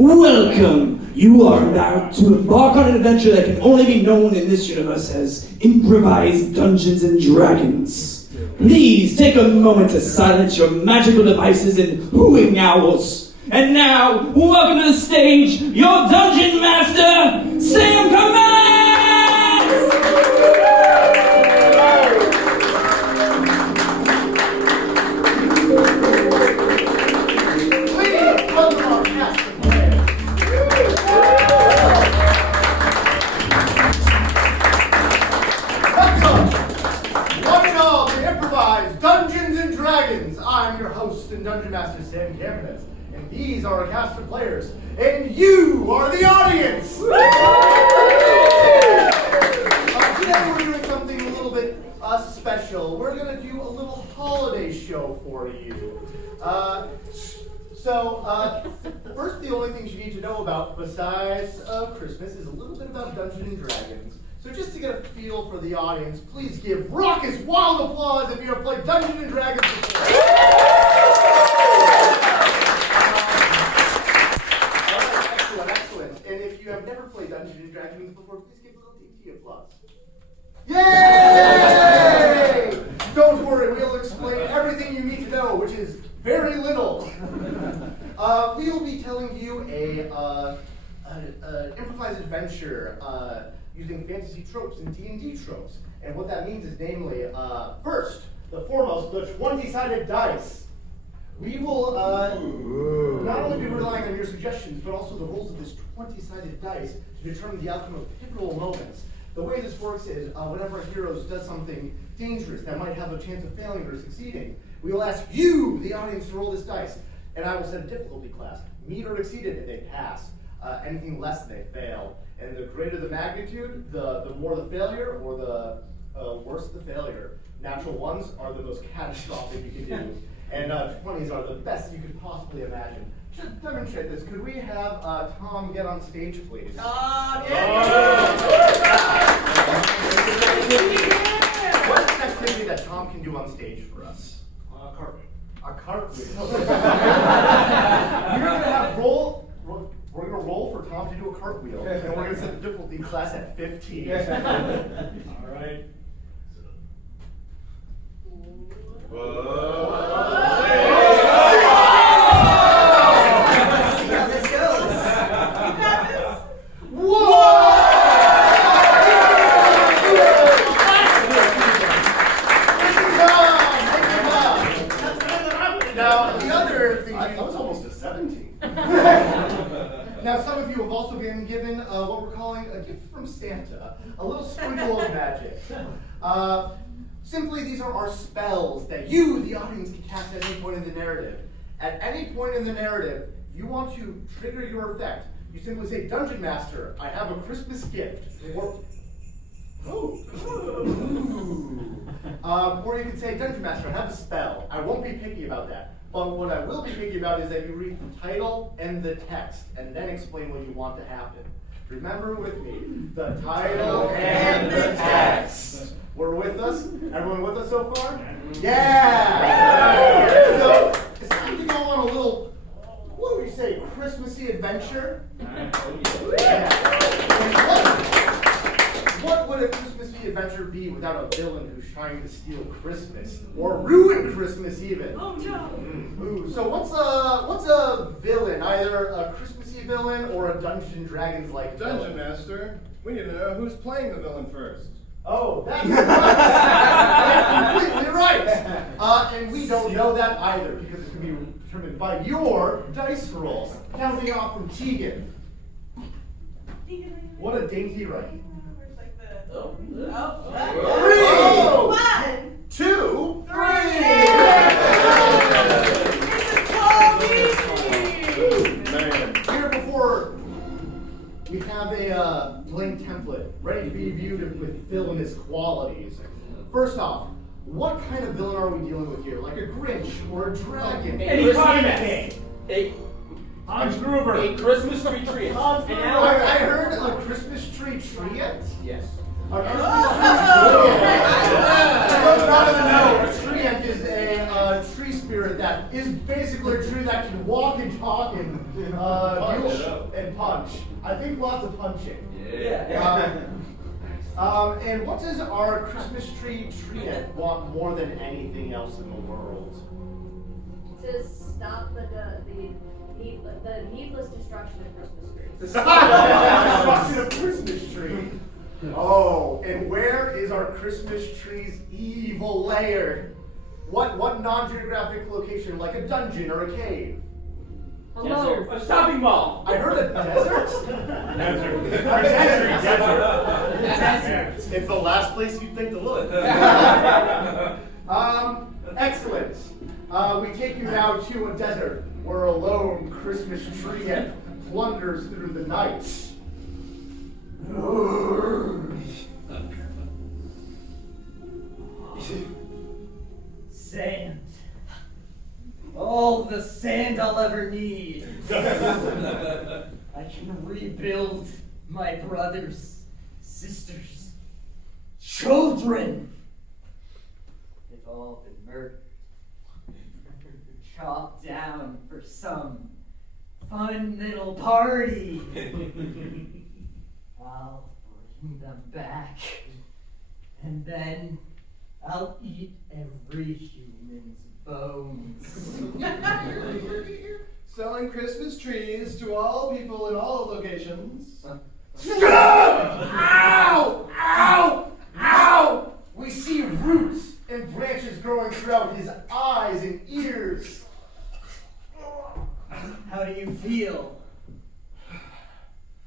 Welcome! You are about to embark on an adventure that can only be known in this universe as improvised Dungeons and Dragons. Please take a moment to silence your magical devices and hooting owls. And now, welcome to the stage, your Dungeon Master, Sam Command! I'm your host and Dungeon Master, Sam Cameron, and these are a cast of players, and you are the audience! Today we're doing something a little bit special. We're going to do a little holiday show for you. First, the only things you need to know about, besides Christmas, is a little bit about Dungeons and Dragons. So just to get a feel for the audience, please give raucous, wild applause if you have played Dungeons and Dragons before. Excellent. And if you have never played Dungeons and Dragons before, please give a little DT applause. Yay! Don't worry, we'll explain everything you need to know, which is very little. We will be telling you a improvised adventure using fantasy tropes and D&D tropes. And what that means is namely, first, the foremost, the 20-sided dice. We will not only be relying on your suggestions, but also the rolls of this 20-sided dice to determine the outcome of pivotal moments. The way this works is whenever a hero does something dangerous that might have a chance of failing or succeeding, we will ask you, the audience, to roll this dice. And I will set a difficulty class. Meet or exceeded if they pass. Anything less they fail. And the greater the magnitude, the more the failure, or the worse the failure. Natural ones are the most catastrophic you can do. And 20s are the best you could possibly imagine. To demonstrate this, could we have Tom get on stage, please? What's the activity that Tom can do on stage for us? Cartwheel. A cartwheel. We're going to roll for Tom to do a cartwhel, and we're going to set the difficulty class at 15. All right. Whoa. See how this goes. You got this. Whoa! Now, the other thing... I was almost a 17. Now, some of you have also been given what we're calling a gift from Santa, a little sprinkle of magic. Simply, these are our spells that you, the audience, can cast at any point in the narrative. At any point in the narrative, you want to trigger your effect. You simply say, Dungeon Master, I have a Christmas gift. Or you can say, Dungeon Master, I have a spell. I won't be picky about that. But what I will be picky about is that you read the title and the text, and then explain what you want to happen. Remember with me, the title and the text. We're with us? Everyone with us so far? Yeah! So, it's time to go on a little, what would you say, Christmassy adventure? Yeah. What would a Christmassy adventure be without a villain who's trying to steal Christmas? Or ruin Christmas even? Oh no! Ooh, so what's a villain? Either a Christmassy villain or a Dungeons and Dragons like Dungeon Master, we need to know who's playing the villain first. Oh, that's right! That's completely right! And we don't know that either, because it's going to be determined by your dice rolls. Counting off from Tegan. What a dainty right. Oh. 3, 1, 2, 3. Here before we have a blank template ready to be viewed with villainous qualities. First off, what kind of villain are we dealing with here? Like a Grinch or a dragon? Hans Gruber. A Christmas tree tree. I heard a Christmas tree treant? Yes. A Christmas tree treant. A treant is a tree spirit figure that is basically a tree that can walk and talk and and punch. I think lots of punching. Yeah. And what does our Christmas tree treehead want more than anything else in the world? To stop the needless destruction of Christmas trees. The destruction of Christmas tree. Oh, and where is our Christmas tree's evil lair? What non-geographic location, like a dungeon or a cave? Hello. A shopping mall. I heard a desert. It's the last place you'd think to look. Excellent. We take you now to a desert where a lone Christmas tree head plunders through the night. Sand. All the sand I'll ever need. I can rebuild my brothers, sisters, children. They've all been murdered. Chopped down for some fun little party. I'll bring them back. And then I'll eat every human's bones. Selling Christmas trees to all people in all locations. Ow! Ow! Ow! We see roots and branches growing throughout his eyes and ears. How do you feel?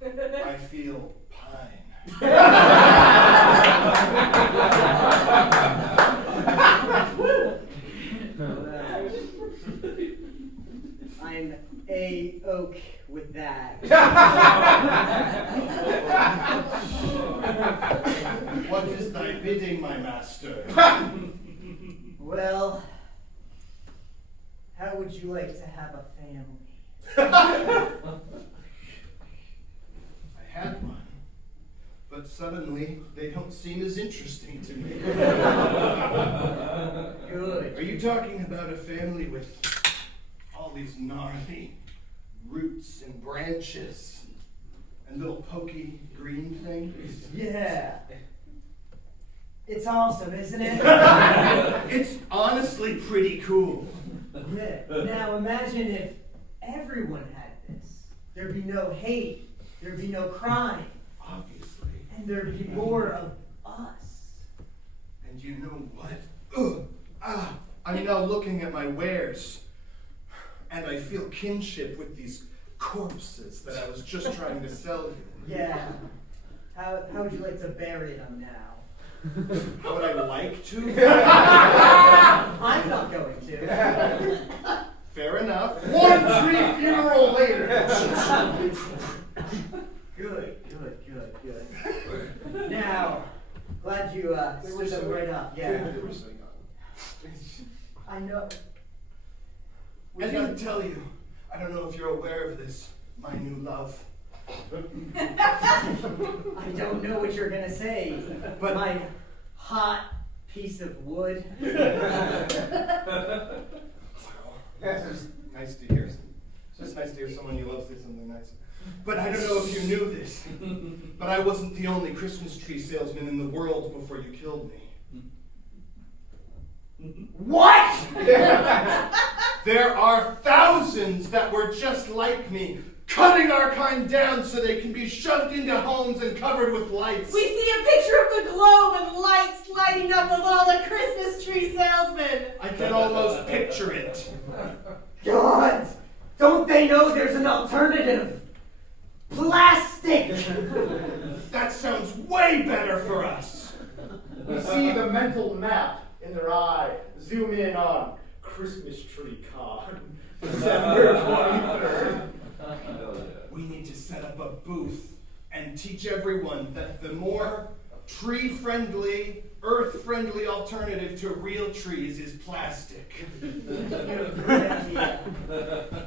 I feel pine. I'm A-OK with that. What is thy bidding, my master? Well, how would you like to have a family? I had one, but suddenly they don't seem as interesting to me. Good. Are you talking about a family with all these gnarly roots and branches and little pokey green things? Yeah. It's awesome, isn't it? It's honestly pretty cool. Yeah. Now imagine if everyone had this. There'd be no hate. There'd be no crime. Obviously. And there'd be more of us. And you know what? I'm now looking at my wares, and I feel kinship with these corpses that I was just trying to sell you. Yeah. How would you like to bury them now? How would I like to? I'm not going to. Fair enough. One tree funeral later. Good. Now, glad you stood them right up. Yeah. I know. I didn't tell you. I don't know if you're aware of this, my new love. I don't know what you're gonna say, but my hot piece of wood. It's just nice to hear. It's just nice to hear someone you love say something nice. But I don't know if you knew this, but I wasn't the only Christmas tree salesman in the world before you killed me. What? There are thousands that were just like me, cutting our kind down so they can be shoved into homes and covered with lights. We see a picture of the globe and lights lighting up of all the Christmas tree salesmen. I can almost picture it. God, don't they know there's an alternative? Plastic! That sounds way better for us. We see the mental map in their eye. Zoom in on Christmas Tree Con, December 23rd. We need to set up a booth and teach everyone that the more tree-friendly, earth-friendly alternative to real trees is plastic. Good idea.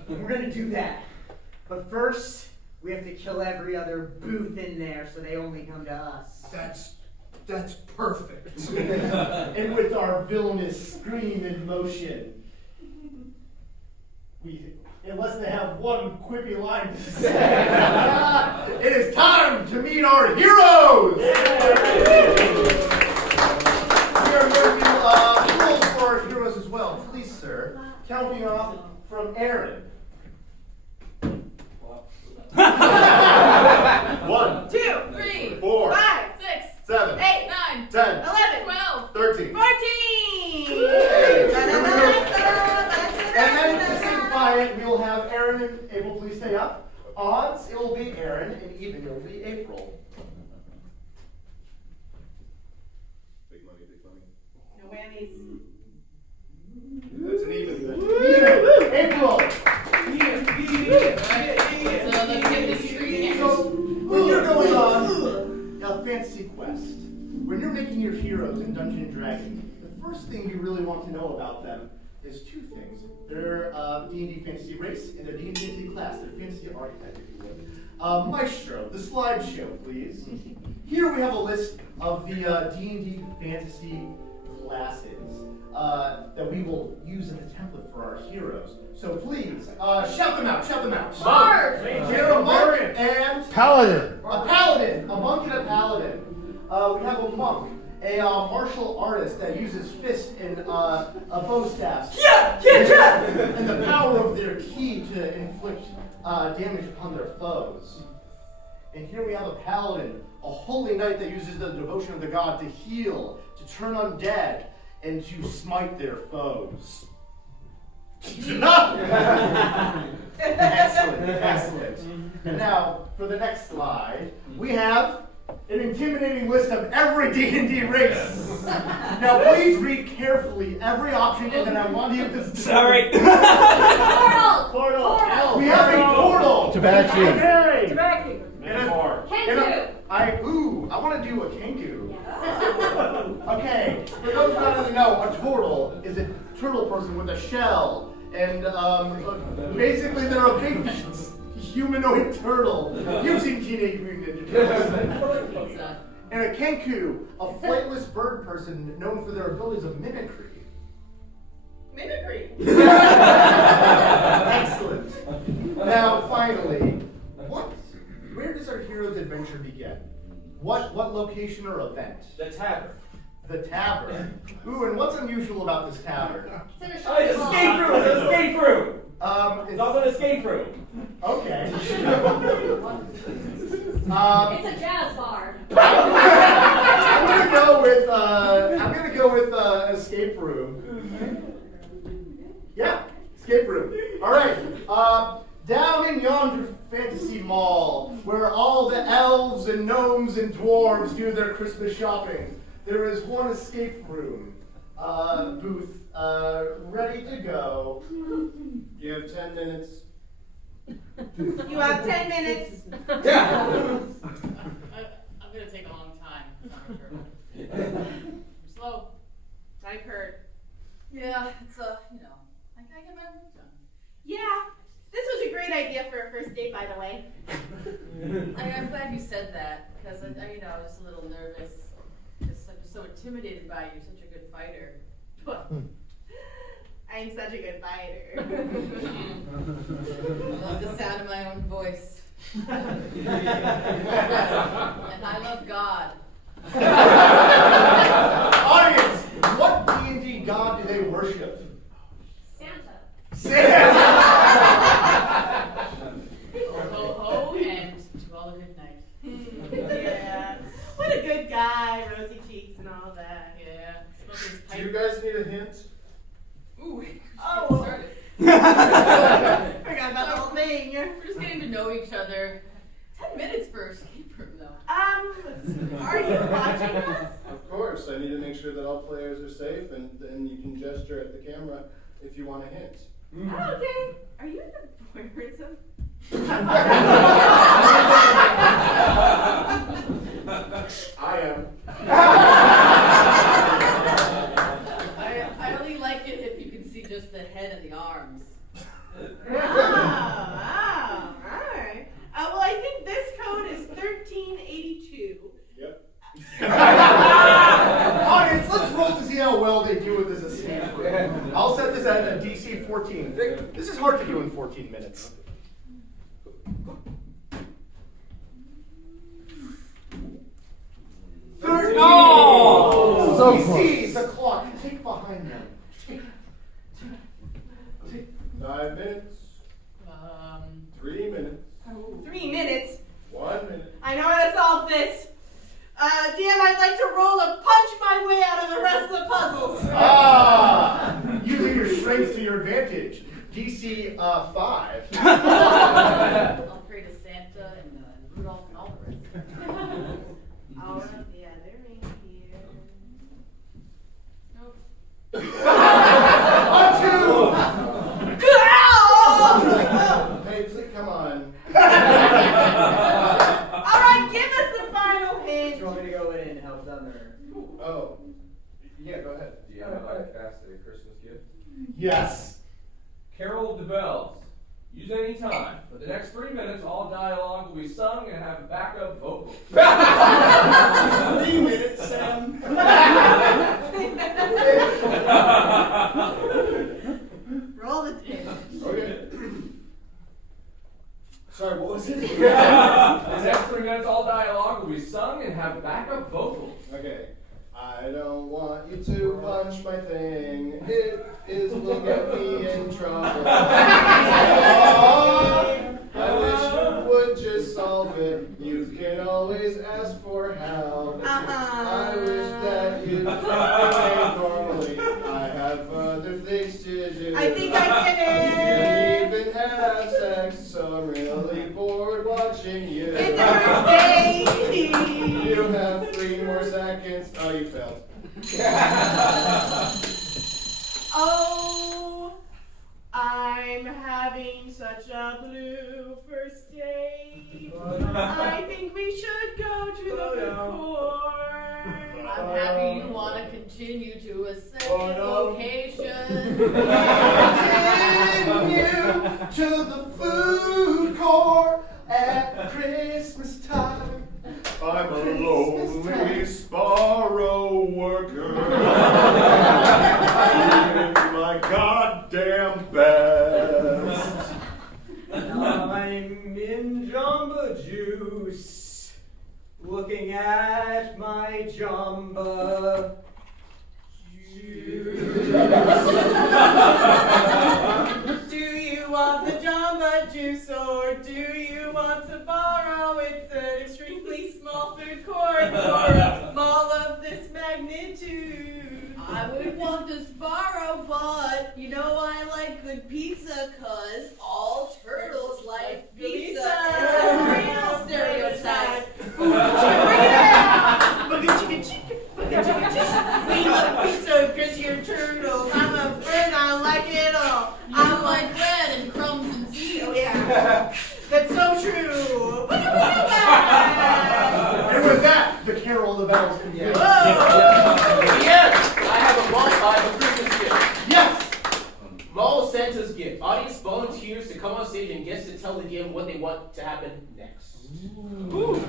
We're gonna do that. But first, we have to kill every other booth in there so they only come to us. That's perfect. And with our villainous scream in motion. Unless they have one quippy line to say. It is time to meet our heroes! We are here to rules for our heroes as well. Please, sir, counting off from Aaron. 1, 2, 3, 4, 5, 6, 7, 8, 9, 10, 11, 12, 13. 14. And then to simplify it, we will have Aaron and April please stay up. Odds, it will be Aaron, and even, it will be April. Big money, big money. No whammies. That's an even then. Even, April. So let's get this tree. So, when you're going on a fantasy quest, when you're making your heroes in Dungeons & Dragons, the first thing you really want to know about them is two things. Their D&D fantasy race and their D&D fantasy class, their fantasy archetype, if you would. Maestro, the slideshow, please. Here we have a list of the D&D fantasy classes that we will use as a template for our heroes. So please, shout them out, shout them out. Bard! We're a monk and Paladin. a paladin, a monk and a paladin. We have a monk, a martial artist that uses fist and a bow staff. And the power of their ki to inflict damage upon their foes. And here we have a paladin, a holy knight that uses the devotion of the god to heal, to turn undead, and to smite their foes. Excellent. And now, for the next slide, we have an intimidating list of every D&D race. Now, please read carefully every option, and then I want you to... Sorry. Portal! We have a portal. Tabaxi. Tabaxi! And a Kenku! I want to do a kenku. Okay, for those who don't really know, a turtle is a turtle person with a shell. And basically they're a big humanoid turtle. You've seen Teenage Mutant Ninja Turtles. And a kenku, a flightless bird person known for their abilities of mimicry. Mimicry! Excellent. Now, finally, where does our hero's adventure begin? What location or event? The tavern. The tavern. Ooh, and what's unusual about this tavern? Oh, it's an escape room! It's an escape room! It's also an escape room. Okay. It's a jazz bar. I'm gonna go with escape room. Yeah, escape room. All right. Down in yonder fantasy mall, where all the elves and gnomes and dwarves do their Christmas shopping, there is one escape room booth ready to go. You have 10 minutes. You have 10 minutes. I'm gonna take a long time. I'm slow. I've heard. Yeah, it's I get my work done. Yeah, this was a great idea for a first date, by the way. I'm glad you said that because I was a little nervous. Just I'm so intimidated by you. You're such a good fighter. I'm such a good fighter. I love the sound of my own voice. And I love God. Audience, what D&D god do they worship? Santa. Santa! Ho ho and to all a good night. Yeah. What a good guy, rosy cheeks and all that. Yeah. Smoke his Do you pipe. guys need a hint? Ooh. Oh. Started. Forgot about the whole thing. We're just getting to know each other. 10 minutes for escape room though. Are you watching us? Of course. I need to make sure that all players are safe, and then you can gesture at the camera if you want a hint. Oh, okay. Are you into voyeurism? I am. I only like it if you can see just the head and the arms. Alright. Well, I think this code is 1382. Yep. let's roll to see how well they do with this escape room. I'll set this at a DC 14. This This is hard to do in 14 minutes. Oh! So you see the clock tick behind them. Tick, tick. 9 minutes. 3 minutes. 3 minutes? 1 minute. I know how to solve this. Damn, I'd like to roll a punch my way out of the rest of the puzzles. Ah! Using your strengths to your advantage. DC 5. I'll pray to Santa and Rudolph and all the rest. Oh, yeah, they're in here. Nope. On 2! Hey, please, come on. All right, give us the final Do hint. you want me to go in and help them, or? Oh. Yeah, go ahead. Do you have a cast a Christmas gift? Yes. Carol of the Bells. Use any time. For the next 3 minutes, all dialogue will be sung and have backup vocals. 3 minutes, Sam. Roll the tape. Okay. Sorry, what was it? For the next 3 minutes, all dialogue will be sung and have backup vocals. Okay. I don't want you to punch my thing. It will get me in trouble. I wish you would just solve it. You can always ask for help. I wish that you'd behave normally. I have other things to do. I think I get You it. even have sex, so I'm really bored watching you. It's the first day. You have 3 more seconds. Oh, you failed. Oh, I'm having such a blue first day. I think we should go to the food court. I'm happy you want to continue to a safe location. Continue to the food court at Christmas time. I'm a lonely sparrow worker. I'm doing my goddamn best. I'm in Jamba Juice, looking at my Jamba Juice. Do you want the Jamba Juice or do you want to borrow? It's an extremely small food court for a mall of this magnitude. I would want to borrow, but you know I like good pizza, cause all turtles like pizza. It's a real stereotype. Bring it out! Booga chicka chicka, booga chicka chicka. We love pizza because you're turtles. I'm a bird, I like it all. I like bread and crumbs and seeds. Oh yeah, that's so true. Booga booga. And with that, the Carol of the Bells can begin. Yes, I have a Christmas gift. Yes! Mall Santa's gift. Audience volunteers to come on stage and guests to tell the game what they want to happen next. Ooh.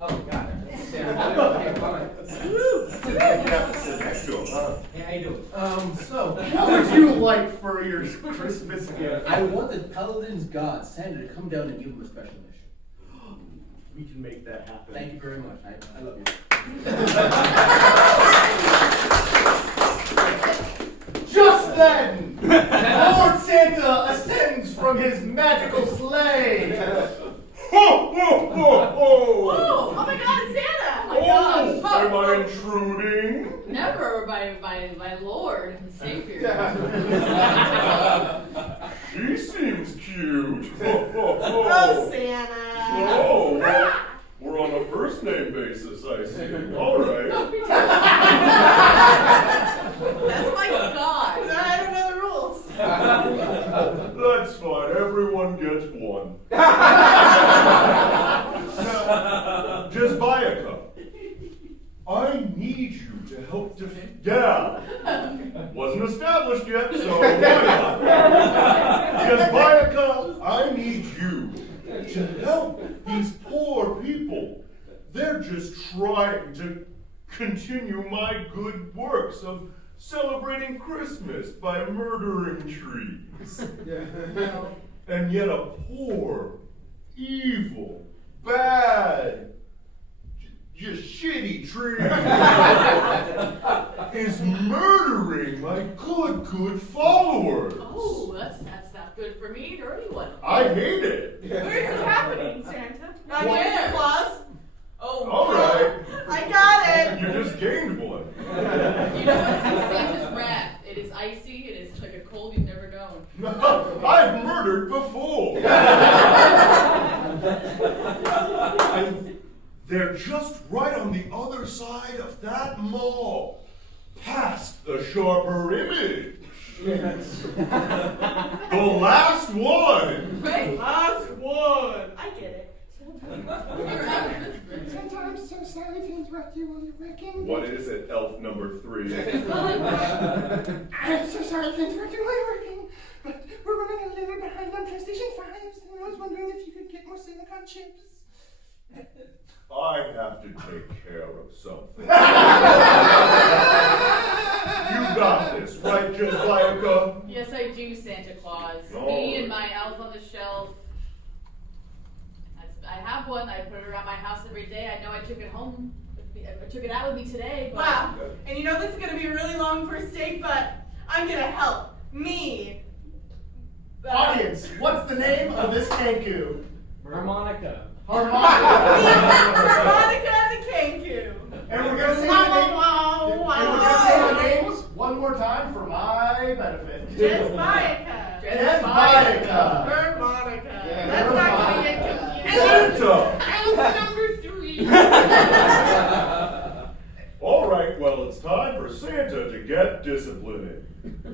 Oh, God. Okay, fine. You have to sit next to him, huh? Hey, how you doing? What would you like for your Christmas gift? I want the Paladin's god, Santa, to come down and give him a special mission. We can make that happen. Thank you very much. I love you. Just then, Lord Santa ascends from his magical sleigh. Ho, ho, ho, ho! Oh my God, it's Santa! Oh my Oh, gosh! am I intruding? Never, my Lord and Savior. She seems cute. Ho, ho, ho. Oh, Santa. Oh, well, we're on a first name basis, I see. All right. That's my God. I don't know the rules. That's fine. Everyone gets one. Now, just buy a cup. I need you to help defend. Yeah. Wasn't established yet, so why not? Just buy a cup. I need you to help these poor people. They're just trying to continue my good works of celebrating Christmas by murdering trees. No. And yet a poor, evil, bad, just shitty tree is murdering my good followers. Oh, that's not good for me, dirty one. I hate it. Where's it happening, Santa? Not Where's yet. the claws? Oh, All right. I got it. You just gained one. You know what's the Santa's wrath? It is icy, it is like a cold you've never known. I've murdered before. And they're just right on the other side of that mall, past the sharper image. The last one. Right? Last one. I get it. Santa, I'm so sorry to interrupt you while you're working. What is it, elf number 3? I'm so sorry to interrupt you while you're working, but we're running a little behind on PlayStation 5s, and I was wondering if you could get more silicon chips. I have to take care of something. You got this, right, Josiah? Yes, I do, Santa Claus. Oh. Me and my elf on the shelf. I have one. I put it around my house every day. I know I took it home. I took it out with me today. But Wow. And you know this is going to be a really long first date, but I'm going to help. Me. Audience, what's the name of this kanku? Harmonica. Harmonica the Kanku. And we're gonna say the names one more time for my benefit. Jezbiaca. Jezbiaca. Harmonica. Yeah. That's not going to get confusing. Santa! Number 3. All right, well, it's time for Santa to get disciplining.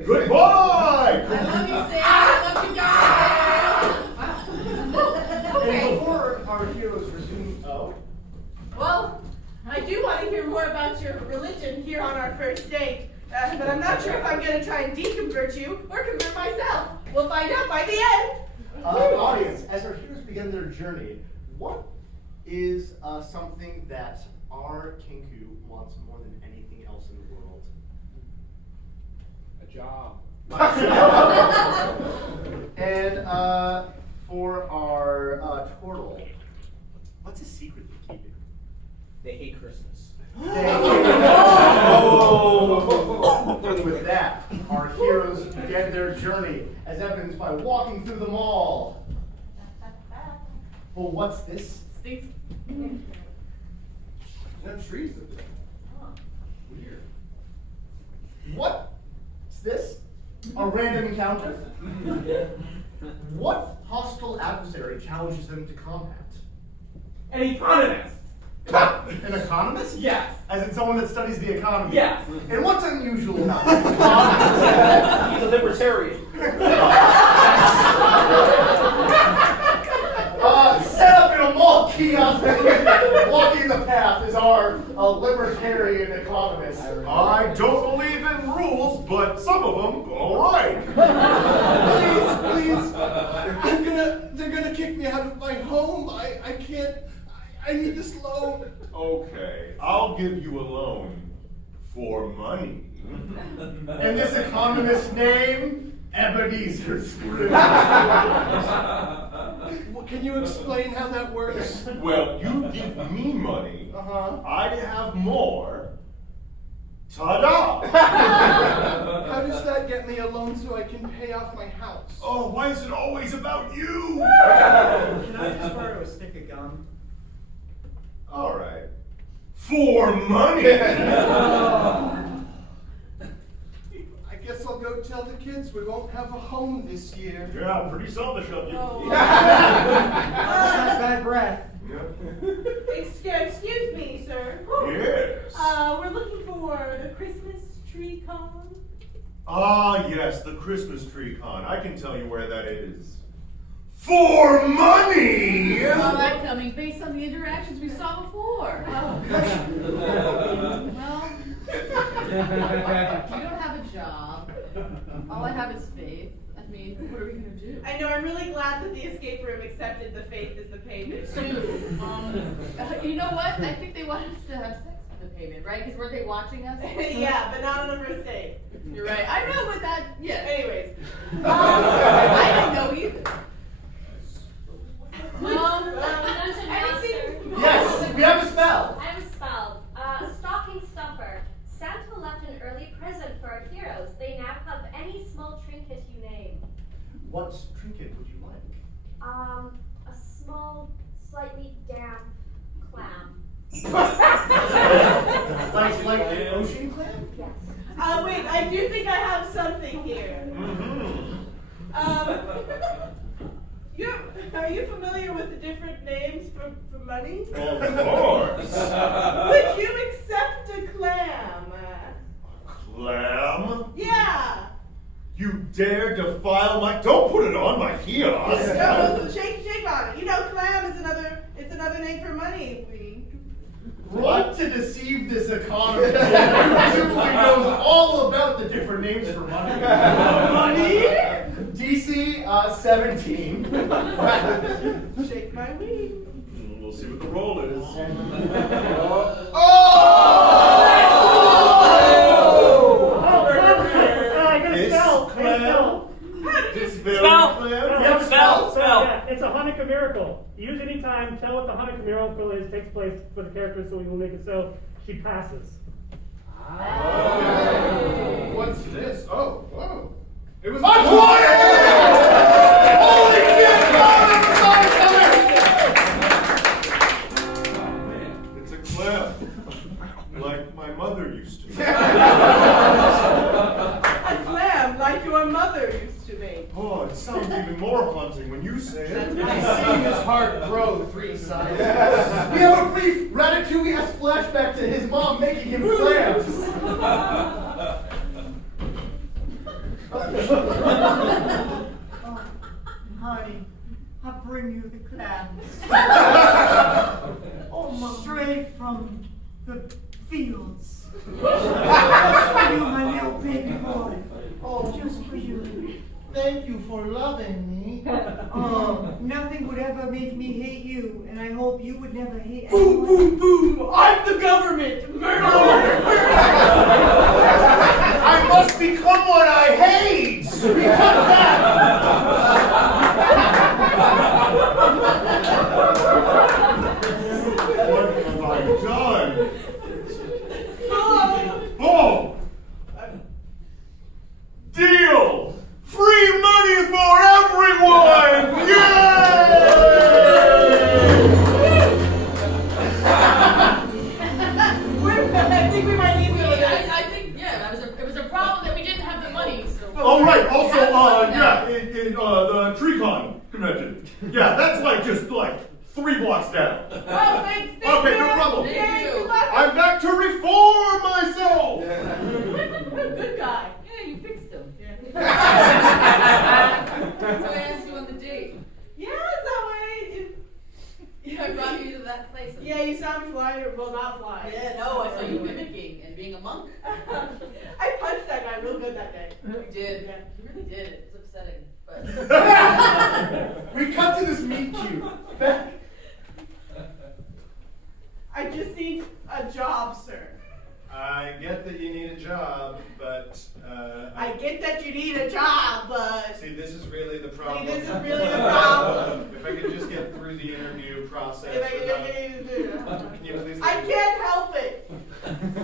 Goodbye! I love you, Santa. I love you, guys. And Okay. before our heroes resume, Well, I do want to hear more about your religion here on our first date. But I'm not sure if I'm going to try and deconvert you or convert myself. We'll find out by the end. audience, as our heroes begin their journey, what is something that our kinku wants more than anything else in the world? A job. And for our turtle, what's his secret to keeping? They hate Christmas. And with that, our heroes begin their journey, as evidenced by walking through the mall. Well, what's this? Stinks. No trees in there. Weird. What's this? A random encounter? What hostile adversary challenges them to combat? An economist. An economist? Yes. As in someone that studies the economy? Yes. And what's unusual about this economist? He's a libertarian. Set up in a mall kiosk, blocking the path is our libertarian economist. I don't believe in rules, but some of them, all right. Please. They're gonna kick me out of my home. I can't. I need this loan. Okay, I'll give you a loan for money. And this economist's name, Ebenezer Scrooge. Well, can you explain how that works? Well, you give me money, I have more. Ta-da! How does that get me a loan so I can pay off my house? Oh, why is it always about you? Can I just borrow a stick of gum? All right. For money! I guess I'll go tell the kids we won't have a home this year. Yeah, pretty selfish of you. Oh. That's bad breath. Excuse me, sir. Yes. We're looking for the Christmas tree con. Ah, yes, the Christmas tree con. I can tell you where that is. For money! Saw that coming based on the interactions we saw before. Well, you don't have a job. All I have is faith. I mean, what are we gonna do? I know, I'm really glad that the escape room accepted the faith as the payment. So, you know what? I think they want us to have sex the payment, right? Because weren't they watching us? Yeah, but not on the first date. You're right. I know, but that, yeah. Anyways. I don't know either. Dungeon Master. Yes, we have a spell. I have a spell. Stocking stuffer. Santa left an early present for our heroes. They nap up any small trinket you name. What trinket would you like? A small, slightly damp clam. Like an ocean clam? Yes. Wait, I do think I have something here. Are you familiar with the different names for money? Of course. Would you accept a clam? Clam? Yeah. You dare defile my... Don't put it on my kiosk. No, shake on it. You know, clam is another name for money. What to deceive this economy? Presumably knows all about the different names for money. Money? DC 17. Shake my wing. We'll see what the roll is. This very clam. We have a spell. Yeah, it's a Hanukkah miracle. Use any time, tell what the Hanukkah miracle is, takes place for the character, so we will make it so she passes. What's this? Oh, whoa. It was Holy shit! It's a clam. Like my mother used to. A clam like your mother used to make. Oh, it sounds even more haunting when you say it. He's seen his heart grow 3 sizes. We have a brief Ratatouille-esque flashback to his mom making him clams. Honey, I bring you the clams. Straight from the fields. Just for you, my little baby boy. Oh, just for you. Thank you for loving me. Oh, nothing would ever make me hate you, and I hope you would never hate Boom, anyone. boom, boom! I'm the government! Murder! I must become what I hate! Become What have I done? Oh! Oh! Deal! Free money for everyone! Yay! I think we might need to. I think, yeah, it was a problem that we didn't have the money, so. Oh, right. Also, yeah, in the TreeCon convention. Yeah, that's just 3 blocks down. Oh, thanks. Okay, no problem. Thank you. I'm back to reform myself. Good guy. Yeah, you fixed him. Yeah. So I asked you on the date. Yeah, it's that way. Yeah, I brought you to that place. Yeah, you saw me flying, well, not flying. Yeah, no, I saw you mimicking and being a monk. I punched that guy real good that day. You did. Yeah. You really did. It was upsetting. But We cut to this meet cute. I just need a job, sir. I get that you need a job, but I get that you need a job, but see, this is really the problem. this is really the problem. If I could just get through the interview process. If I without- can Can you please? I can't help it.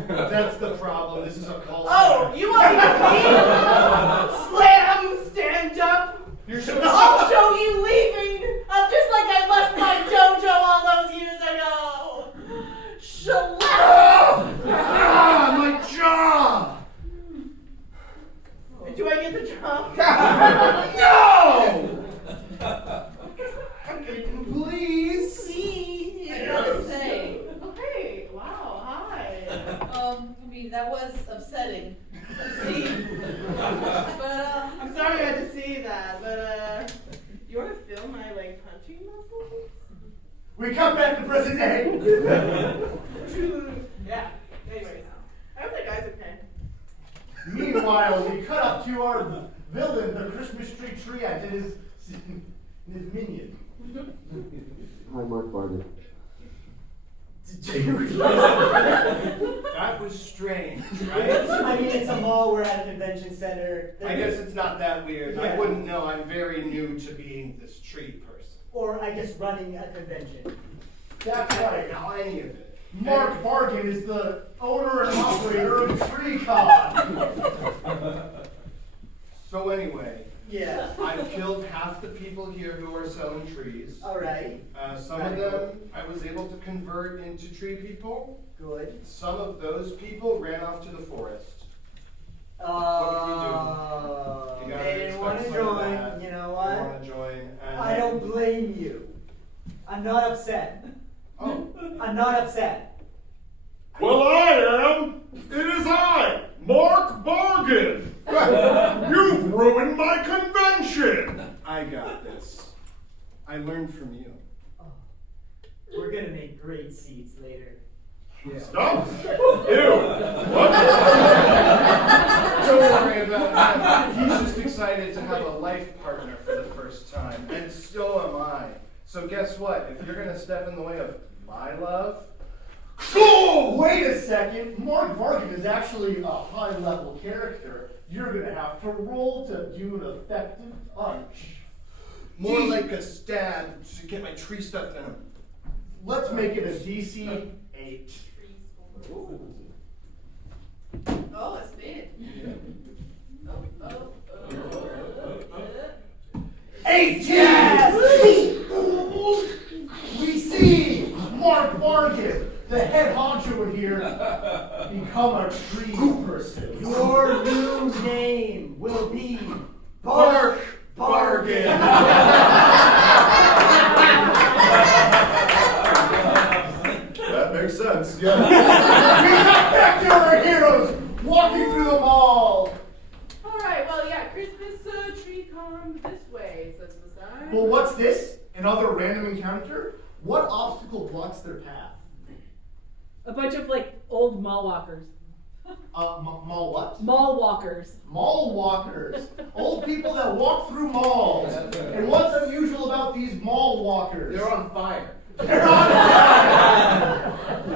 That's the problem. This is a call Oh, center. you want me? Slam, stand up. You're so I'll show you leaving. I'm just like I left my dojo all those years ago. Shellac. Ah, my jaw! Do I get the job? No! Please. I gotta say, Okay. Wow. Hi. I mean, that was upsetting to see. But, I'm sorry I had to see that, but you want to film my punching muscles? We come back to present day. Yeah. Anyways, I hope that guy's okay. Meanwhile, we cut up to our villain, the Christmas tree treant, and his minion. Hi, Mark Barnett. That was strange, right? I mean, it's a mall, we're at a convention center. I guess it's not that weird. I Yeah. wouldn't know. I'm very new to being this tree person. Or, I guess, running a convention. That's I right. don't know any of it. Mark Bargain is the owner and operator of TreeCon. So anyway, Yeah. I've killed half the people here who are selling trees. Alright. Some of them I was able to convert into tree people. Good. Some of those people ran off to the forest. They You gotta didn't want to expect some of join. that. You know They what? want to join. And I don't blame you. I'm not upset. Oh, I'm not upset. Well, I am. It is I, Mark Bargain. You've ruined my convention. I got this. I learned from you. We're gonna make great seats later. Stop. Ew. What? Don't worry about that. He's just excited to have a life partner for the first time, and so am I. So guess what? If you're gonna step in the way of my love, Oh, wait a second. Mark Bargain is actually a high-level character. You're gonna have to roll to do an effective punch. more like a stab to get my tree stuff in him. Let's make it a DC 8. Oh, it's mid. Oh. 18! We see Mark Bargain, the head honcho here, become a tree person. Your new name will be Bark Bargain. That makes sense, yeah. We got back to our heroes walking through the mall. Alright, well, yeah, Christmas tree con this way, says the sign. Well, what's this? Another random encounter? What obstacle blocks their path? A bunch of old mall walkers. Mall what? Mall walkers. Mall walkers. Old people that walk through malls. And what's unusual about these mall walkers? They're on fire. They're on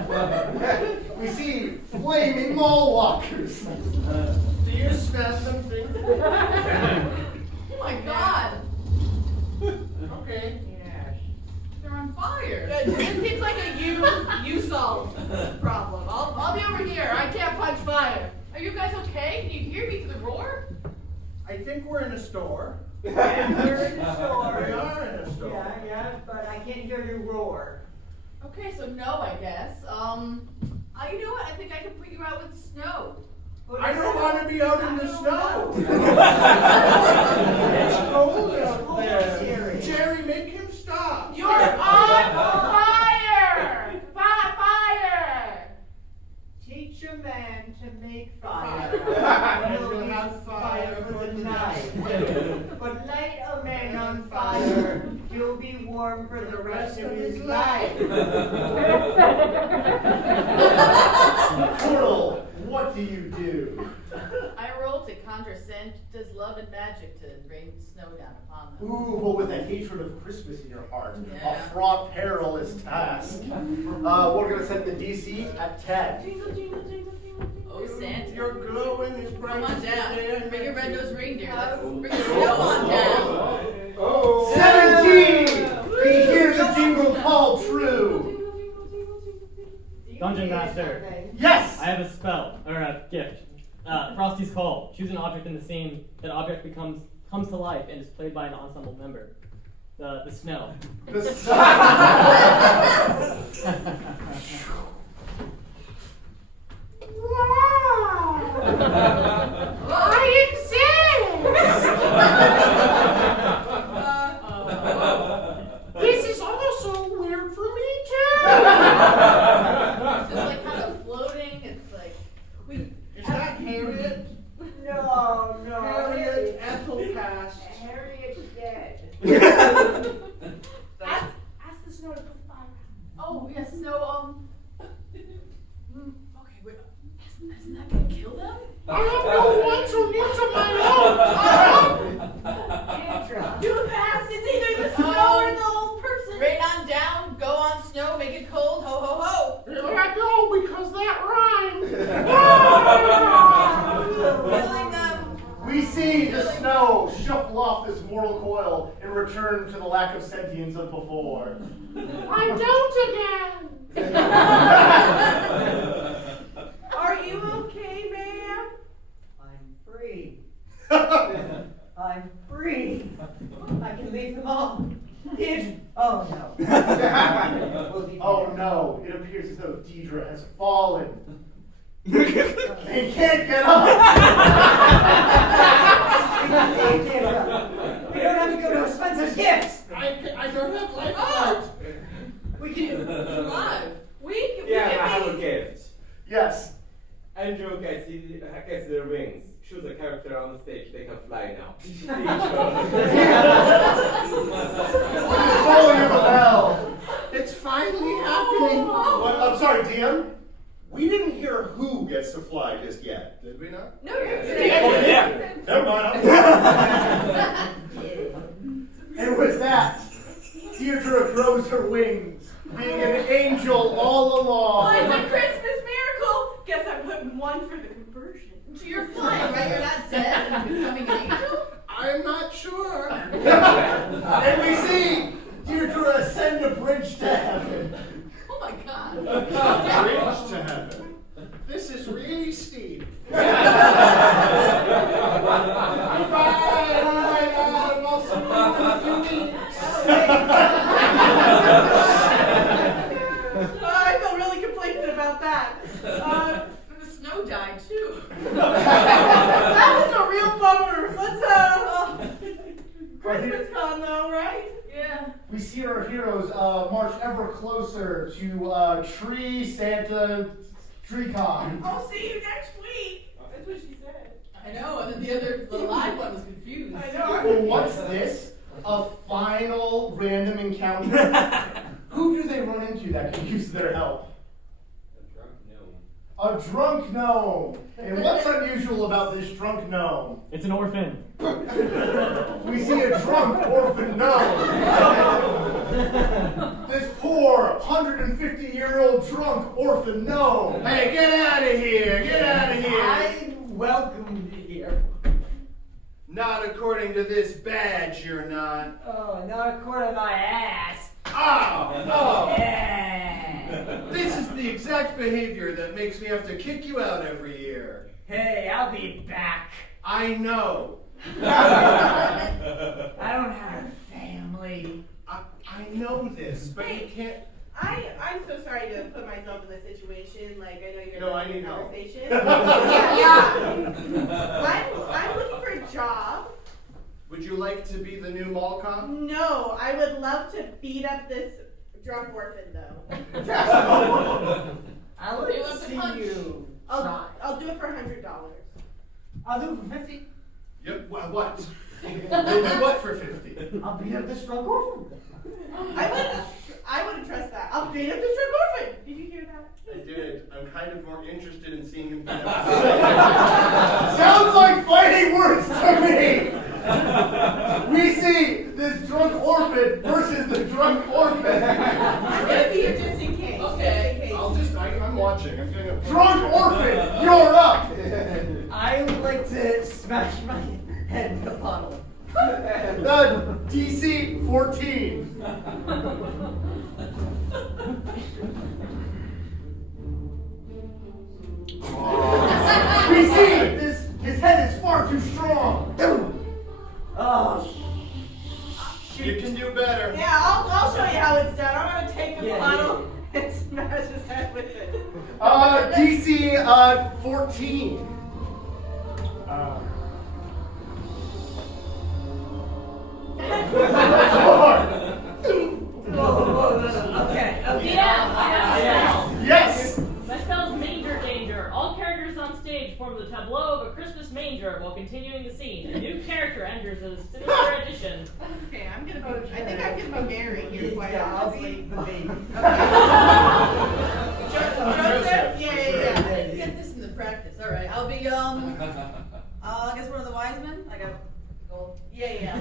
fire! We see flaming mall walkers. Do you smell something? Oh my god! Okay. They're on fire. This seems like a you solve problem. I'll be over here. I can't punch fire. Are you guys okay? Can you hear me through the roar? I think we're in a store. Yeah, we're in the store. We are in a store. Yeah, but I can't hear you roar. Okay, so no, I guess. You know what? I think I can put you out with snow. I don't want to be out in the snow. It's cold out there. Jerry, make him stop. You're on fire! Fire! Teach a man to make fire. And you'll have fire for the night. But light a man on fire, he'll be warm for the rest of his life. Turtle, what do you do? I roll to conjure Santa's love and magic to rain snow down upon them. Ooh, but with a hatred of Christmas in your heart. Yeah. A fraught perilous task. We're going to set the DC at 10. Jingle, jingle, jingle, jingle. Oh, Santa. You're glowing as bright Come on as the down. day I Bring your met you. red-nosed reindeer. Let's bring the snow on down. Oh. 17! We hear the jingle call true. Dungeon Master, Yes! I have a spell, or a gift. Frosty's Call. Choose an object in the scene. That object comes to life and is played by an ensemble member. The snow. I exist! This is also weird for me too. Just kind of floating. It's like, Is that Harriet? No. Harriet Ethel passed. Harriet's dead. ask the snow to put fire out. Oh, yeah, snow, okay, wait. Isn't that gonna kill them? I have no wants or needs of my own. Do fast! It's either the snow or the old person! Rain on down, go on snow, make it cold, ho ho ho! temporal coil and return to the lack of sentience of before. I don't again. Are you okay, ma'am? I'm free. I'm free. I can leave them all. Oh no. Oh no, it appears as though Deidre has fallen. They can't get up! We don't have to go to Spencer's gifts! I don't have life alert. We can live. We can Yeah, I have a be. gift. Yes. Andrew gets their wings. Choose a character on the stage. They can fly now. Calling the bell. It's finally happening. What? I'm sorry, DM. We didn't hear who gets to fly just yet, did we not? No, you're Oh, yeah. Never mind. And with that, Deirdre grows her wings, being an angel all along. Well, it's a Christmas miracle. Guess I'm putting one for the conversion. So you're flying, right? You're not dead and becoming an angel? I'm not sure. And we see Deirdre ascend a bridge to heaven. Oh my god. Bridge to heaven. This is really steep. Bye. I'll see you in a few weeks. I feel really conflicted about that. The snow died too. That was a real bummer. Let's Christmas con though, right? Yeah. We see our heroes march ever closer to Tree Santa TreeCon. I'll see you next week. That's what she said. I know, and then the live one was confused. I know. Well, what's this? A final random encounter? Who do they run into that can use their help? A drunk gnome. And what's unusual about this drunk gnome? It's an orphan. We see a drunk orphan gnome. This poor 150-year-old drunk orphan gnome. Hey, get out of here! Get out of here! I'm welcomed here. Not according to this badge, you're not. Oh, not according to my ass. Oh! Yeah. This is the exact behavior that makes me have to kick you out every year. Hey, I'll be back. I know. I don't have a family. I know this, but you can't. I'm so sorry to put myself in this situation. Like, I know you're No, I having need a help. conversation. Yeah. I'm looking for a job. Would you like to be the new mall cop? No, I would love to beat up this drunk orphan, though. I'll let you see you. I'll do it for $100. I'll do it for 50. Yep. What? You'll do what for 50? I'll beat up this drunk orphan. I wouldn't trust that. I'll beat up this drunk orphan. Did you hear that? I did. I'm kind of more interested in seeing him. Sounds like fighting words to me. We see this drunk orphan versus the drunk orphan. I'm gonna be here just in case. Okay. I'm watching. I'm doing a Drunk orphan, you're up. I would like to smash my head in a bottle. DC 14. We see his head is far too strong. Oh, You can do better. Yeah, I'll show you how it's done. I'm gonna take the Yeah, bottle and smash his head with it. DC 14. Okay. Yes. My spell's Manger Danger. All characters on stage form the tableau of a Christmas manger while continuing the scene. A new character enters as a sinister addition. Okay, I think I'm gonna be Mary here quite Yeah, I'll honestly. be the baby. Joseph? Yeah. Get this in the practice. All right. I'll be I guess one of the wise men. I got gold. Yeah.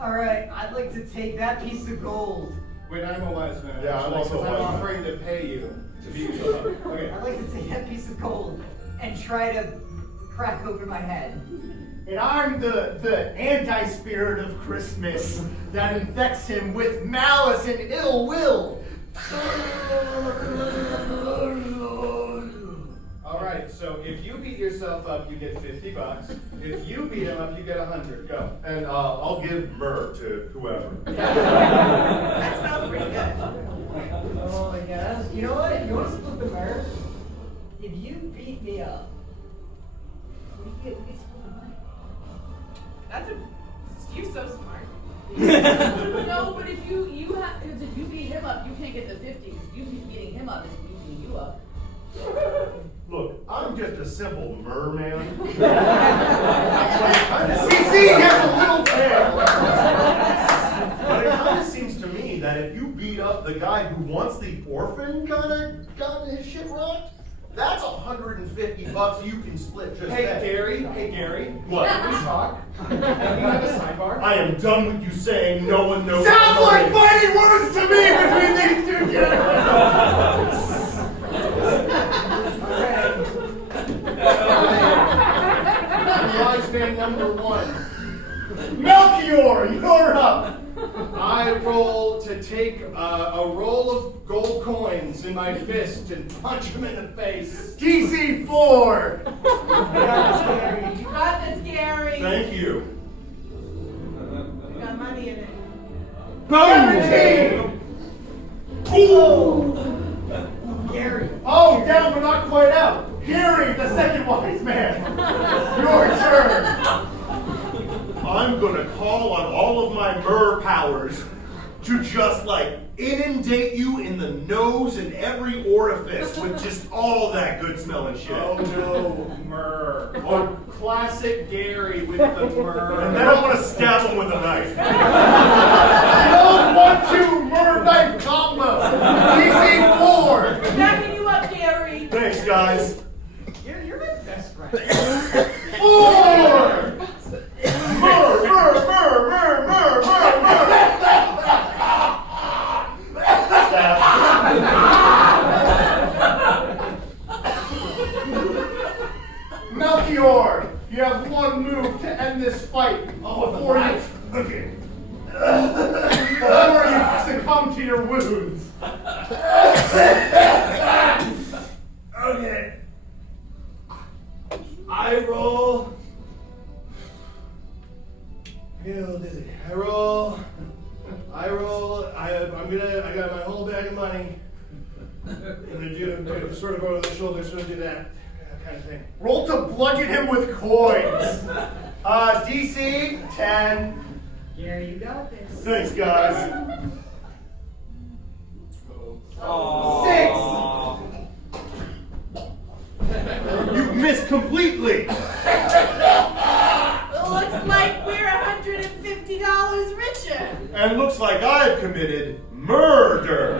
All right. I'd like to take that piece of gold. Wait, I'm a wise man. Yeah, I'm also a because I'm wise man. offering to pay you to be. Okay. I'd like to take that piece of gold and try to crack open my head. And I'm the anti-spirit of Christmas that infects him with malice and ill will. All right, so if you beat yourself up, you get $50. If you beat him up, you get 100. Go. And I'll give myrrh to whoever. That sounds pretty good. Oh my gosh. You know what? You want to split the myrrh? If you beat me up, we can split the money. You're so smart. No, but if you beat him up, you can't get the 50s. You beating him up is beating you up. Look, I'm just a simple merman. See, he has a little tail. But it kind of seems to me that if you beat up the guy who wants the orphan kind of got his shit rocked, that's $150 you can split just Hey, then. Gary. What? Can we talk? Can you have a sidebar? I am done with you saying no one knows. Sounds like fighting words to me between these two gentlemen. Wise man number 1. Melchior, you're up. I roll to take a roll of gold coins in my fist and punch him in the face. DC 4. You got this, Gary. Thank you. You got money in it. 17. Oh! Gary. Oh, down but not quite out. Gary, the second wise man. Your turn. I'm gonna call on all of my myrrh powers to just like inundate you in the nose and every orifice with just all that good smelling shit. Oh no, myrrh. Oh, classic Gary with the myrrh. And then I want to stab him with a knife. No 1-2 murder knife combo. DC 4. Backing you up, Gary. Thanks, guys. You're my best friend. 4. Melchior, you have one move to end this fight before you succumb to your wounds. Okay. I roll. I get a little dizzy. I roll. I got my whole bag of money. I'm gonna do sort of over the shoulder, sort of do that kind of thing. Roll to bludgeon him with coins. DC 10. Gary, you got this. Thanks, guys. 6. You missed completely. Looks like we're $150 richer. And looks like I've committed murder.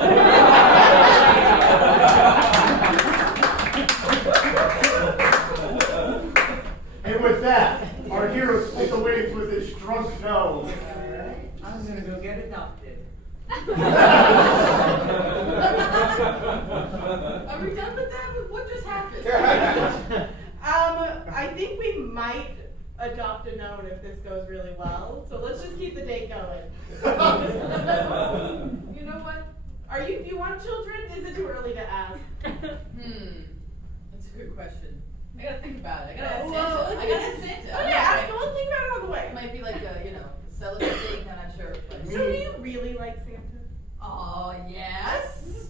And with that, our hero split the wings with his shrunk nose. Alright, I'm gonna go get adopted. Are we done with that? What just happened? I think we might adopt a known if this goes really well. So let's just keep the date going. You know what? Do you want children? Is it too early to ask? That's a good question. I gotta think about it. I gotta Well, ask Santa. I gotta ask Santa. Okay, ask him. We'll think about it on the way. It might be like a, celebrate date, I'm not sure. So do you really like Santa? Oh, yes.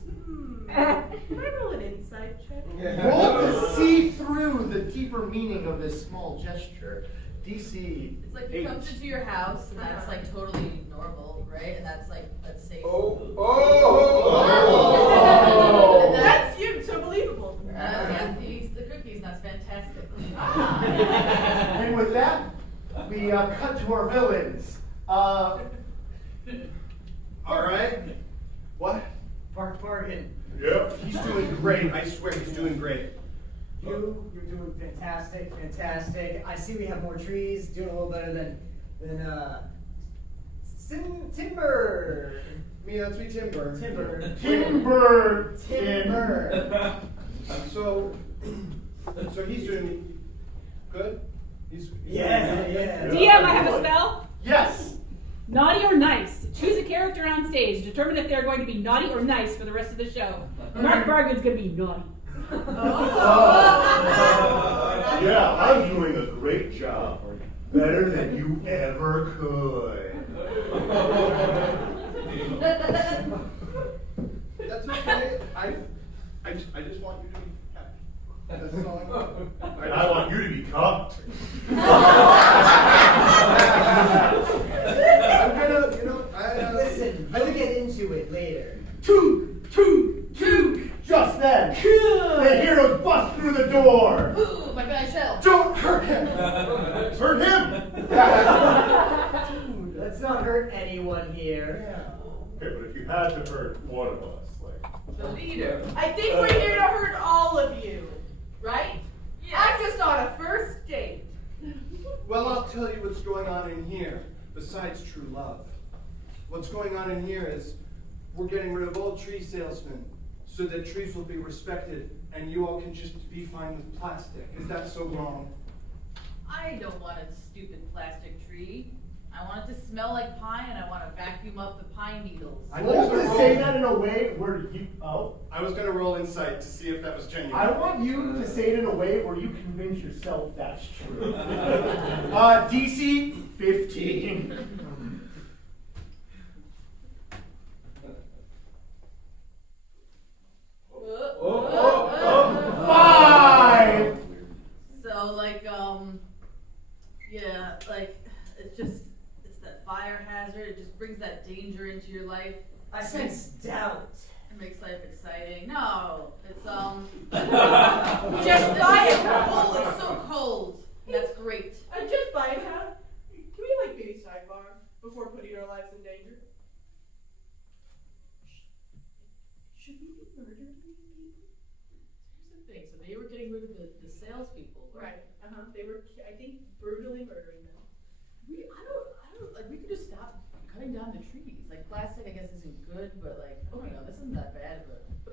Can I roll an insight check? Roll to see through the deeper meaning of this small gesture. DC. It's like he comes into your house and that's like totally normal, right? And that's safe. Oh. That's so believable. Yeah, the cookies, that's fantastic. And with that, we cut to our villains. All right. What? Bargain. Yep. He's doing great. I swear he's doing great. You're doing fantastic. I see we have more trees, doing a little better than Timber. Me, that's me, Timber. Timber. So he's doing good. Yeah. DM, I have a spell. Yes. Naughty or nice. Choose a character on stage. Determine if they're going to be naughty or nice for the rest of the show. Mark Bargain's going to be naughty. Yeah, I'm doing a great job. Better than you ever could. That's okay. I just want you to be happy. That's all I want. And I want you to be cucked. I'm gonna, Listen, I we'll think get into it later. Took. Just then, the heroes bust through the door. Ooh, my bad shell. Don't hurt him. Hurt him. Dude, let's not hurt anyone here. Okay, but if you had to hurt one of us, like... The leader. I think we're here to hurt all of you, right? Yes. I'm just on a first date. Well, I'll tell you what's going on in here, besides true love. What's going on in here is we're getting rid of all tree salesmen so that trees will be respected and you all can just be fine with plastic. Is that so wrong? I don't want a stupid plastic tree. I want it to smell like pine, and I want to vacuum up the pine needles. I want to say that in a way where you... I was going to roll insight to see if that was genuine. I want you to say it in a way where you convince yourself that's true. DC 15. Five! So, like, yeah, like, it's that fire hazard. It just brings that danger into your life. I sense doubt. It makes life exciting. No, it's, Just buy it. Oh, it's so cold. That's great. Just buy it, huh? Can we, like, maybe sidebar before putting our lives in danger? Should we be murdering these people? Here's the thing. So they were getting rid of the salespeople. Right. They were, I think, brutally murdering them. I don't like. We could just stop cutting down the trees. Like plastic, I guess isn't good, but like, I don't know. This isn't that bad,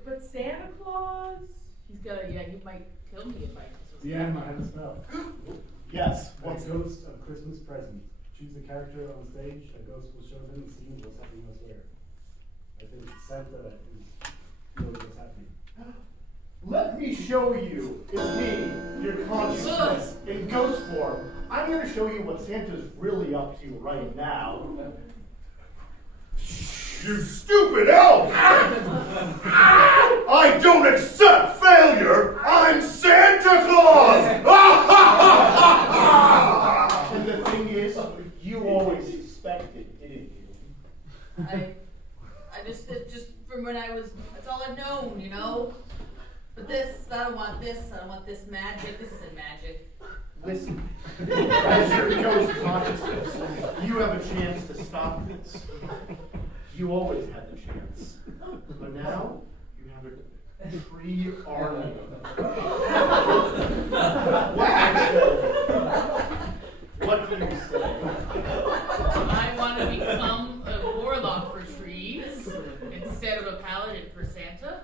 But Santa Claus. He might kill me if I. DM, I have a spell. Yes. What's Ghost of Christmas Present? Choose a character on stage. A ghost will show them the scene what's happening elsewhere. I think Santa knows what's happening. Let me show you. It's me, your consciousness, in ghost form. I'm going to show you what Santa's really up to right now. You stupid elf! I don't accept failure! I'm Santa Claus! And the thing is, you always suspected, didn't you? It just from when I was, that's all I've known, you know? But this, I don't want this magic. This isn't magic. Listen, as your ghost consciousness, you have a chance to stop this. You always had the chance. But now, you have a tree army. What do you say? I want to become a warlock for trees instead of a paladin for Santa.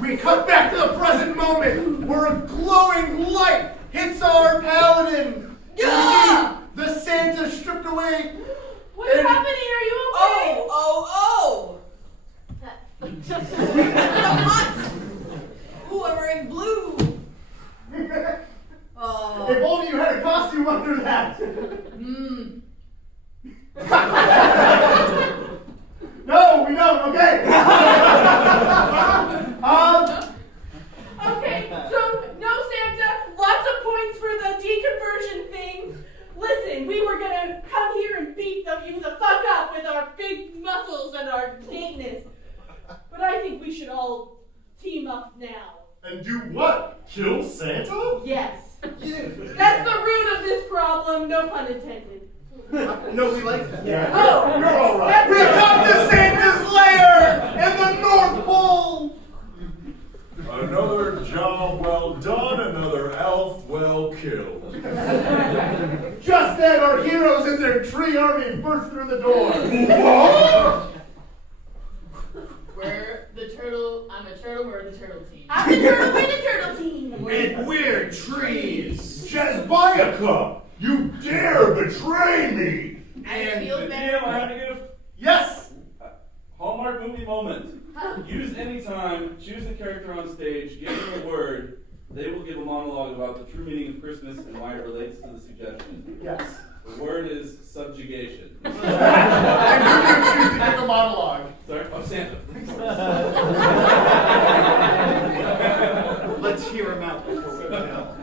We cut back to the present moment where a glowing light hits our paladin. You see the Santa stripped away. What's happening? Are you okay? Oh! So hot! Ooh, I'm wearing blue! Oh. If only you had a costume under that. No, we don't. Okay. Okay, so no Santa, lots of points for the deconversion thing. Listen, we were gonna come here and beat you the fuck up with our big muscles and our gayness. But I think we should all team up now. And do what? Kill Santa? Yes. That's the root of this problem, no pun intended. No, we like that. Yeah. Oh, you're all right. We come to Santa's lair in the North Pole! Another job well done, another elf well killed. Just then, our heroes and their tree army burst through the door. I'm a turtle, we're the turtle team. I'm the turtle, we're the turtle team. And we're trees. Ayaka, you dare betray me! And feel the better. DM, I have to give Yes! Hallmark movie moment. Use any time, choose a character on stage, give them a word. They will give a monologue about the true meaning of Christmas and why it relates to the suggestion. Yes. The word is subjugation. And who do you choose to give a monologue? Sorry? Oh, Santa. Let's hear him out before we go.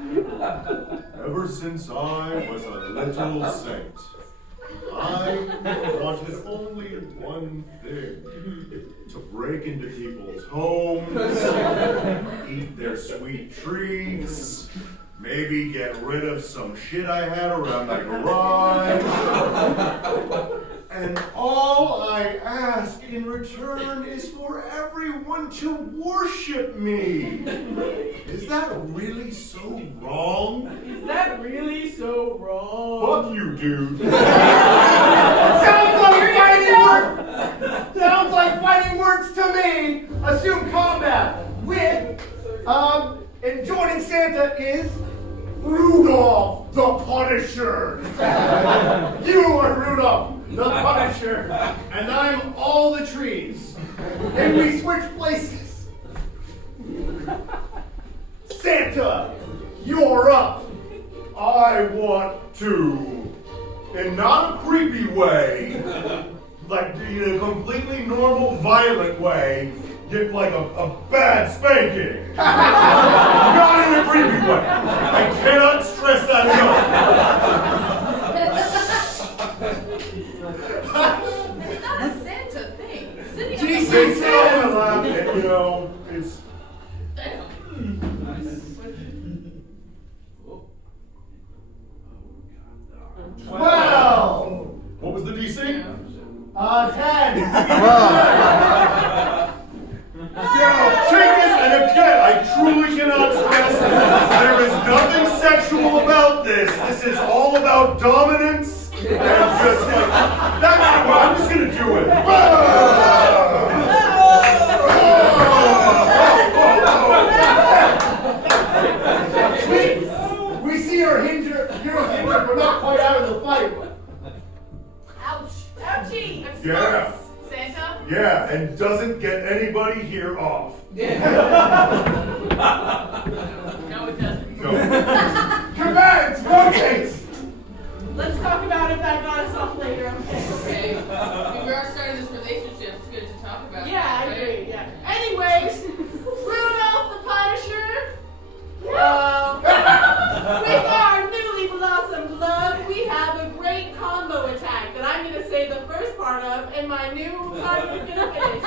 Ever since I was a little saint, I wanted only one thing: to break into people's homes, eat their sweet treats, maybe get rid of some shit I had around my garage. And all I ask in return is for everyone to worship me. Is that really so wrong? Is that really so wrong? Fuck you, dude. Sounds like fighting words to me. Assume combat with, and joining Santa is Rudolph the Punisher. You are Rudolph the Punisher, and I'm all the trees. And we switch places. Santa, you're up. I want to, in not a creepy way, like in a completely normal, violent way, get like a bad spanking. Not in a creepy way. I cannot stress that enough. It's not a Santa thing. Sitting on It's the you know, it's. Wow. What was the DC? 10. Check this, and again, I truly cannot stress there is nothing sexual about this. This is all about dominance and just like that's well, I'm just gonna do it. We see your hero injured, but not quite out of the fight. Ouch. Ouchie. That Yeah. sucks. Santa? Yeah, and doesn't get anybody here off. No, it doesn't. No. Commands, rotate. Let's talk about if that got us off later, okay? Okay. We are starting this relationship. It's good to talk about. Yeah, I right? agree, yeah. Anyways, Rudolph the Punisher. With our newly blossomed love, we have a great combo attack that I'm going to say the first part of, and my new partner is going to finish.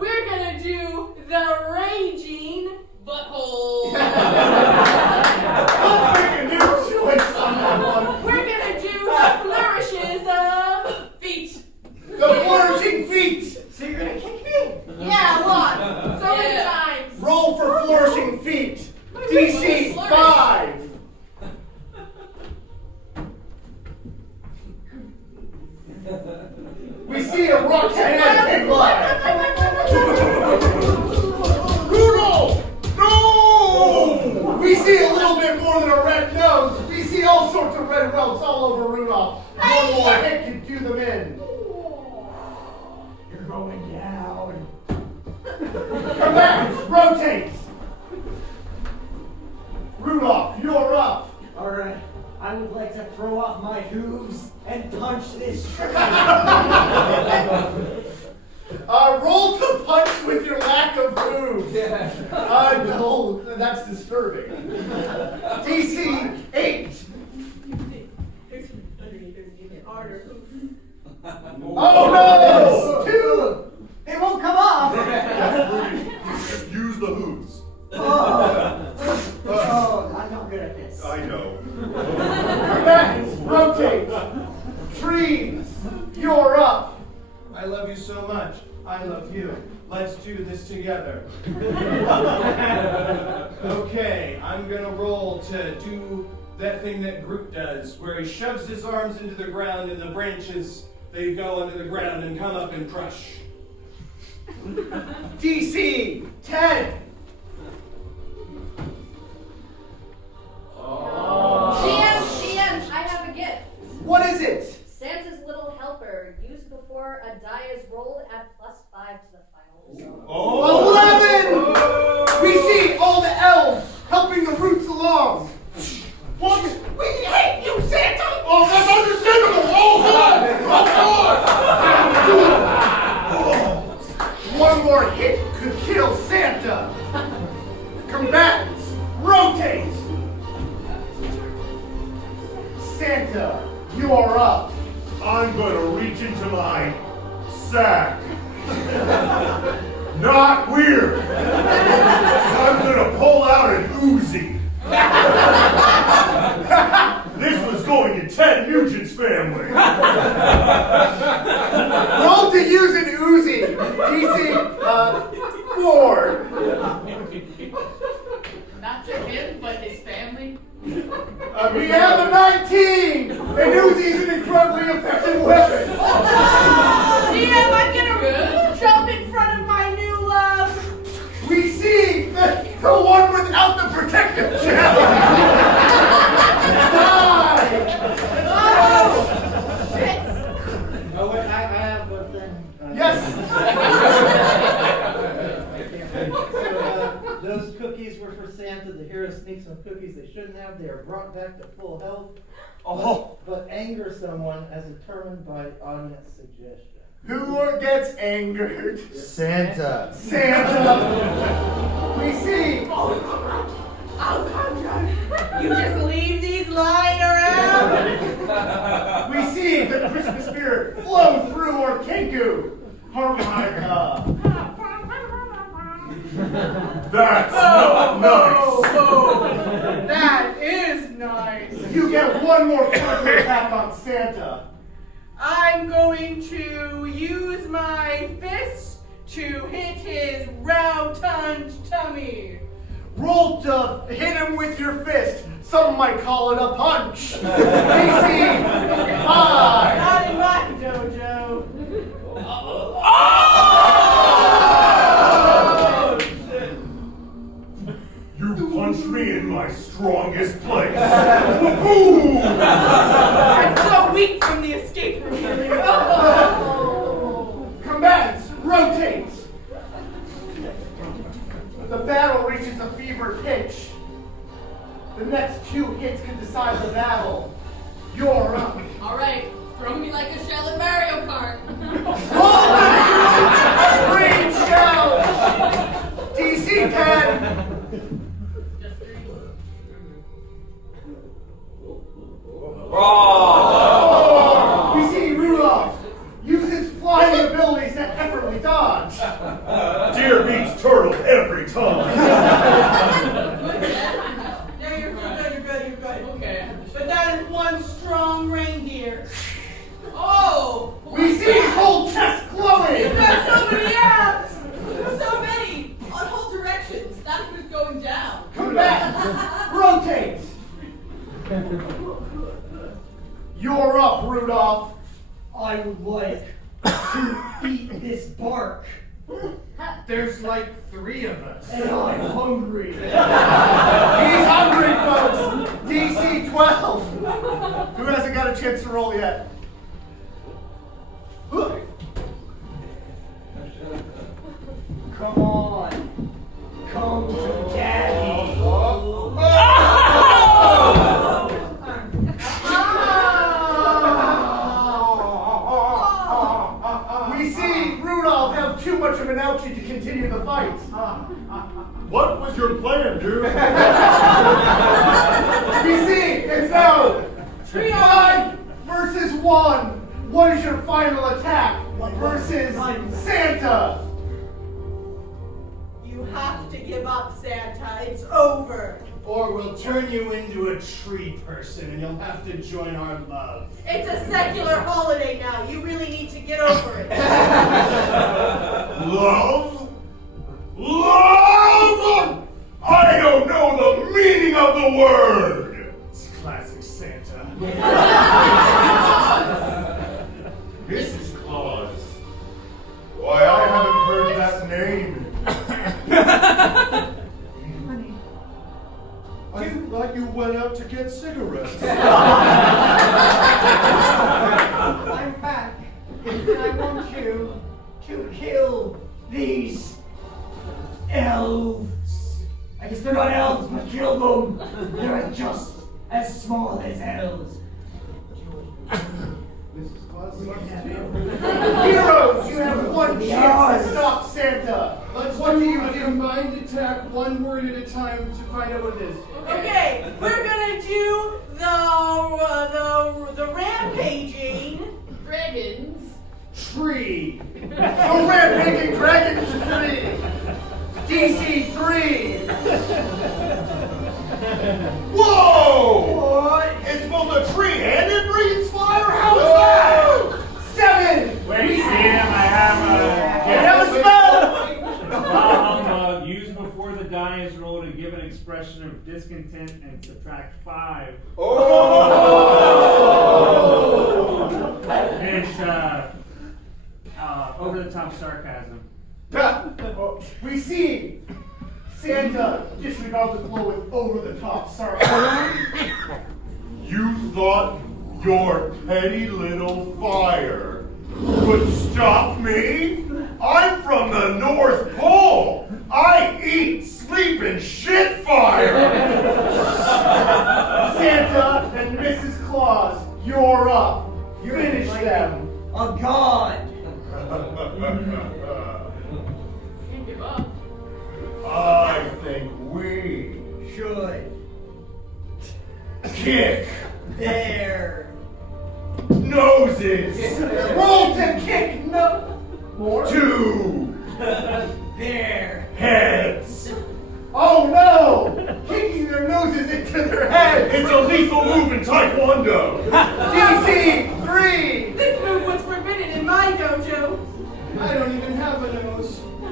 We're going to do the raging Butthole. Let's make a new choice on that one. We're going to do the flourishes of Feet. The flourishing feet. So you're gonna kick me? yeah, a lot. So many Yeah. times. Roll for flourishing feet. DC 5. We see a rock hand kick line. Rudolph! No! We see a little bit more than a red nose. We see all sorts of red welts all over Rudolph. One more hit can do them in. You're going down. Commands, rotate. Rudolph, you're up. Alright, I would like to throw off my hooves and punch this tree. Roll to punch with your lack of moves. No, that's disturbing. DC 8. Oh no! 2. It won't come off. Just use the hooves. Oh, I'm not good at this. I know. Commands, rotate. Trees, you're up. I love you so much. I love you. Let's do this together. Okay, I'm gonna roll to do that thing that Groot does, where he shoves his arms into the ground and the branches, they go under the ground and come up and crush. DC 10. sack. Not weird. I'm gonna pull out an Uzi. This was going to Ted Nugent's family. Roll to use an Uzi. DC 4. Not to him, but his family. We have a 19! An Uzi is an incredibly effective weapon. DM, I'm gonna jump in front of my new love. We see the one without the protective challenge. Die! Oh, shit. Oh, wait, I have a thing. Yes. Those cookies were for Santa. The hero sneaks some cookies they shouldn't have. They are brought back to full health. But anger someone as determined by audience suggestion. Who gets angered? Santa. Santa. We see. Oh, Conrad. You just leave these lying around? We see the Christmas spirit flow through Orkinku. Harmonica. That's not nice. That is nice. You get one more critical attack on Santa. I'm going to use my fist to hit his rotund tummy. Roll to hit him with your fist. Some might call it a punch. DC 5. Not in my dojo. You punched me in my strongest place. Boom! I'm so weak from the escape room. Combatants, rotate. The battle reaches a fever pitch. The next 2 hits can decide the battle. You're up. All right, throw me like a shell in Mario Kart. Green shell. DC 10. We see Rudolph use his flying abilities to effortlessly dodge. Deer beats turtle every time. Yeah, you're good. Okay. But that is one strong reindeer. Oh! We see his whole chest glowing. You've got so many abs! So many! On all directions. That's what's going down. Combatants, rotate. You're up, Rudolph. I would like to eat this bark. There's like 3 of us. And I'm hungry. He's hungry, folks. DC 12. Who hasn't got a chance to roll yet? Come on. Come to daddy. We see Rudolph have too much of an ouchie to continue the fight. What was your plan, dude? We see it's now 5 versus 1. What is your final attack versus Santa? You have to give up, Santa. It's over. Or we'll turn you into a tree person and you'll have to join our love. It's a secular holiday now. You really need to get over it. Love? Love? I don't know the meaning of the word. It's classic Santa. Mrs. Claus. Why, I haven't heard that name. I thought you went out to get cigarettes. I'm back. And I want you to kill these elves. I guess they're not elves, but kill them. They're just as small as elves. Mrs. Claus. Heroes, you have one chance to stop Santa. Let's What do you a do? combined attack, one word at a time to find out what it is. Okay, we're gonna do the rampaging Dragons. tree. The rampaging dragon's tree. DC 3. Whoa! What? It's both a tree and it breathes fire? How is that? 7. Wait, see him, I have a spell. Use before the die is rolled to give an expression of discontent and subtract 5. It's over the top sarcasm. We see Santa disregard the blow with over-the-top sarcasm. You thought your petty little fire could stop me? I'm from the North Pole. I eat, sleep, and shit fire. Santa and Mrs. Claus, you're up. Finish them. A god. Can't give up. I think we Should. kick There. noses. Roll to kick no more. 2 There. heads. Oh no! Kicking their noses into their heads. It's a lethal move in Taekwondo. DC 3. This move was forbidden in my dojo. I don't even have a nose. I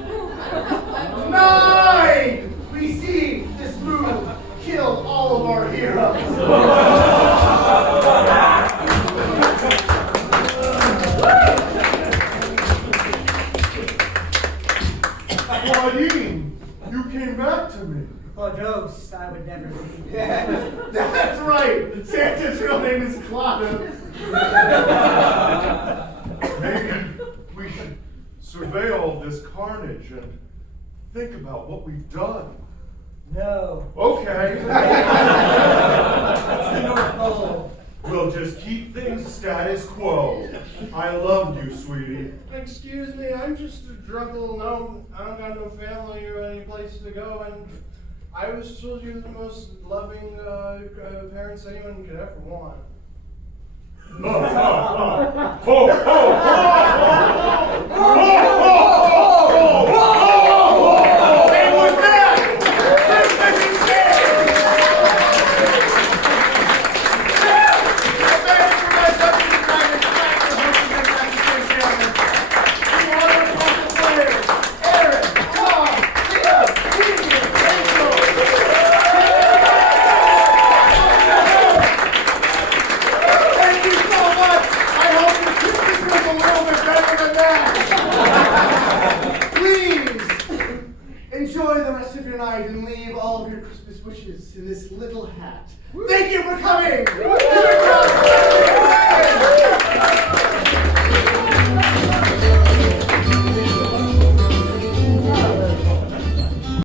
don't have 9. We see this move kill all of our heroes. Claudine, you came back to me. Claudos, I would never leave. That's right. Santa's real name is Claudio. Maybe we should surveil this carnage and think about what we've done. No. Okay. It's the North Pole. We'll just keep things status quo. I love you, sweetie. Excuse me, I'm just a drunk little gnome. I don't got no family or any place to go, and I was told you're the most loving parents anyone could ever want. And with that, Christmas is here! Thank you for my Dungeons & Dragons to honor the players, Aaron, Tom, Leo, Stevie, Rachel. Thank you so much. I hope your Christmas was a little bit better than that. Please enjoy the rest of your night and leave all of your Christmas wishes in this little hat. Thank you for coming.